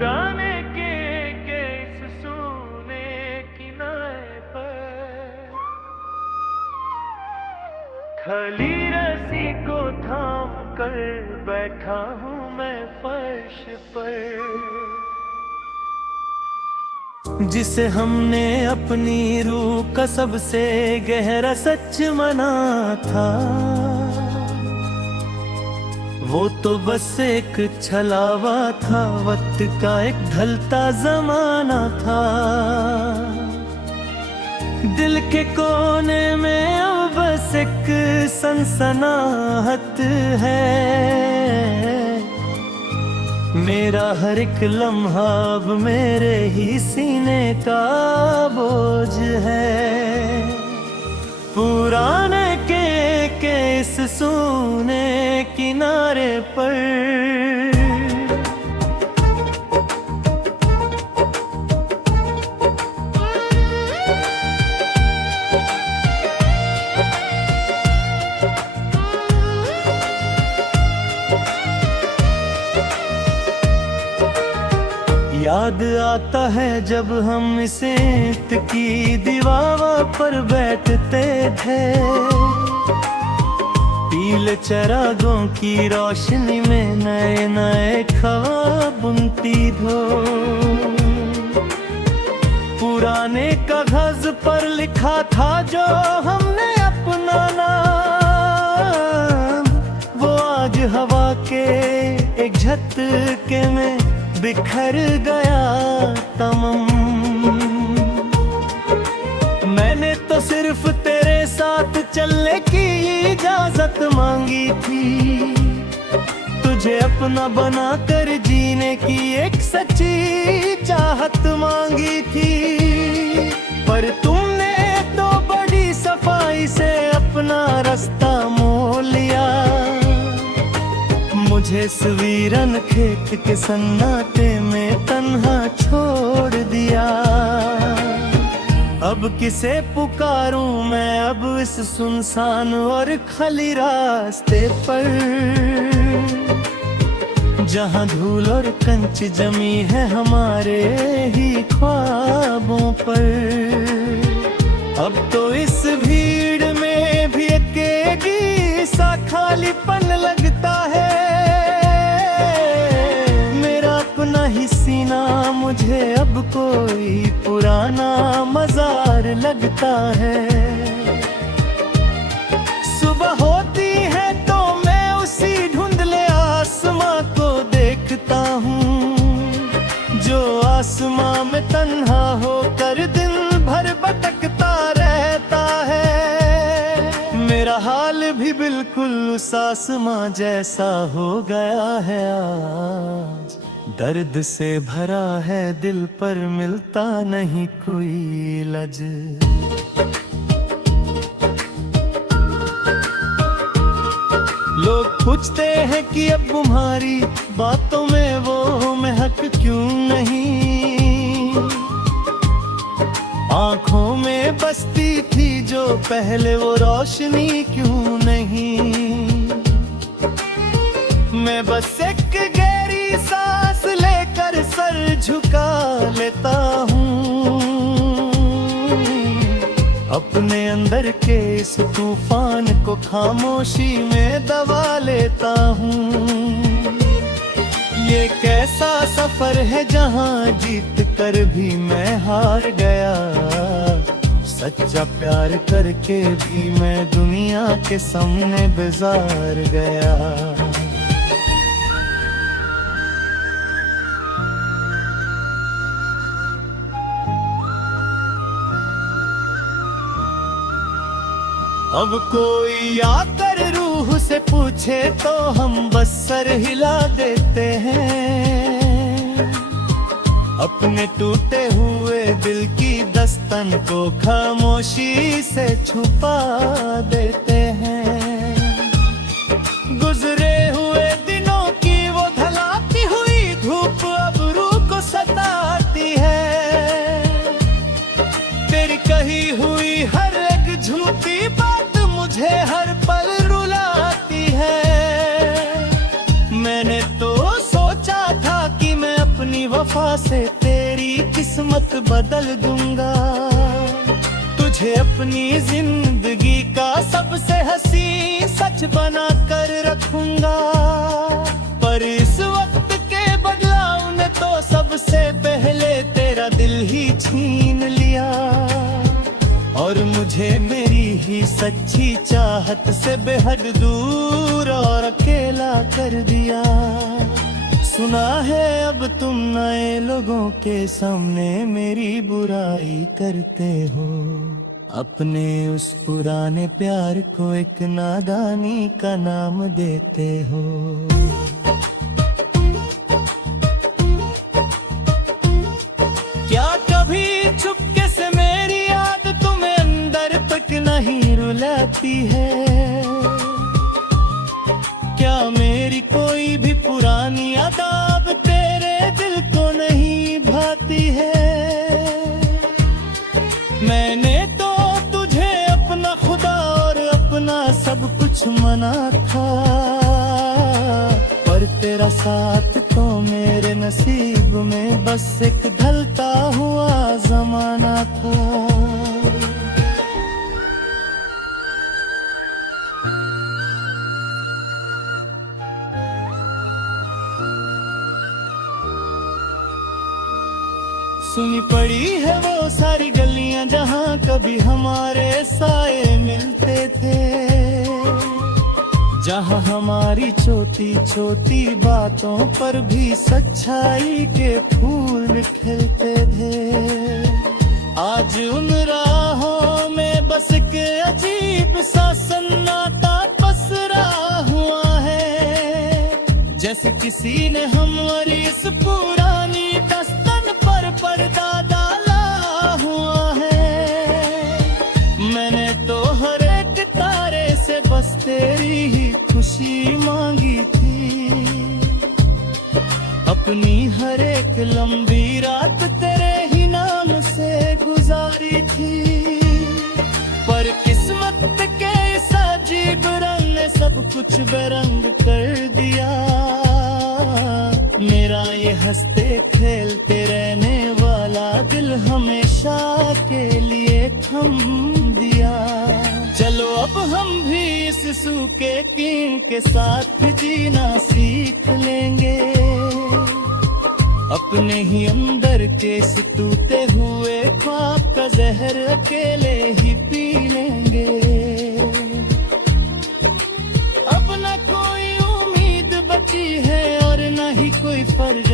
पुराने के इस सूने किनारे पर खाली रस्सी को थाम कर बैठा हूँ मैं फर्श पर, जिसे हमने अपनी रूह का सबसे गहरा सच माना था। वो तो बस एक छलावा था, वक्त का एक ढलता जमाना था। दिल के कोने में अब बस एक सनसनाहट है। मेरा हर एक लम्हा अब मेरे ही सीने का बोझ है। पुराने के इस सूने किनारे पर याद आता है जब हम इस ईंट की दीवार पर बैठते थे। पीले चिरागों की रोशनी में नए नए ख्वाब बुनती धो। पुराने कागज पर लिखा था जो हमने अपना नाम, वो आज हवा के एक झटके में बिखर गया तमाम। मैंने तो सिर्फ तेरे साथ चलने की इजाजत मांगी थी, तुझे अपना बनाकर जीने की एक सच्ची चाहत मांगी थी। पर तुमने तो बड़ी सफाई से अपना रास्ता मोड़ लिया। मुझे इस वीरन खेत के सन्नाटे में तन्हा छोड़ दिया। अब किसे पुकारूं मैं अब इस सुनसान और खाली रास्ते पर, जहां धूल और कंच जमी है हमारे ही ख्वाबों पर। अब तो इस भीड़ में भी अकेली सा खालीपन लगता है। सीना मुझे अब कोई पुराना मजार लगता है। सुबह होती है तो मैं उसी धुंधले आसमां को देखता हूँ, जो आसमां में तन्हा होकर दिन भर भटकता रहता है। मेरा हाल भी बिल्कुल उस आसमां जैसा हो गया है आज। दर्द से भरा है दिल पर मिलता नहीं कोई इलाज। लोग पूछते हैं कि अब तुम्हारी बातों में वो महक क्यों नहीं। आंखों में बसती थी जो पहले वो रोशनी क्यों नहीं। मैं बस एक गहरी सांस लेकर सर झुका लेता हूँ, अपने अंदर के इस तूफान को खामोशी में दबा लेता हूँ। ये कैसा सफर है जहाँ जीत कर भी मैं हार गया। सच्चा प्यार करके भी मैं दुनिया के सामने बेजार गया। अब कोई आकर रूह से पूछे तो हम बस सर हिला देते हैं। अपने टूटे हुए दिल की दस्तन को खामोशी से छुपा देते हैं। गुजरे हुए दिनों की वो ढलाती हुई धूप अब रूह को सताती है। तेरी कही हुई हर एक झूठी बात मुझे हर पल रुलाती है। मैंने तो सोचा था कि मैं अपनी अपनी वफा से तेरी किस्मत बदल दूंगा। तुझे अपनी जिंदगी का सबसे हसी सच बना कर रखूंगा। पर इस वक्त के बदलाव ने तो सबसे पहले तेरा दिल ही छीन लिया, और मुझे मेरी ही सच्ची चाहत से बेहद दूर और अकेला कर दिया। सुना है अब तुम नए लोगों के सामने मेरी बुराई करते हो, अपने उस पुराने प्यार को एक नादानी का नाम देते हो। क्या कभी चुपके से मेरी याद तुम्हें अंदर तक नहीं रुलाती है? क्या मेरी कोई भी पुरानी याद तेरे दिल को नहीं भाती है? मैंने तो तुझे अपना खुदा और अपना सब कुछ माना था, पर तेरा साथ तो मेरे नसीब में बस एक ढलता हुआ जमाना था। सुनी पड़ी है वो सारी गलियां जहां कभी हमारे साए मिलते थे, जहां हमारी छोटी छोटी बातों पर भी सच्चाई के फूल खिलते थे। आज उन राहों में बस एक अजीब सा सन्नाटा पसरा हुआ है, जैसे किसी ने हमारी इस पुरानी दस्तन पर पर्दा डाला हुआ है। मैंने तो हर एक तारे से बस तेरी ही खुशी मांगी थी, अपनी हर एक लंबी रात तेरे ही नाम से गुजारी थी। पर किस्मत के इस अजीब रंग ने सब कुछ बेरंग कर दिया। मेरा ये हंसते खेलते रहने वाला दिल हमेशा के लिए थम दिया। चलो अब हम भी इस सूखे कीन के साथ जीना सीख लेंगे, अपने ही अंदर के इस टूटे हुए ख्वाब का जहर अकेले ही पी लेंगे। अब न कोई उम्मीद बची है और न ही कोई फर्ज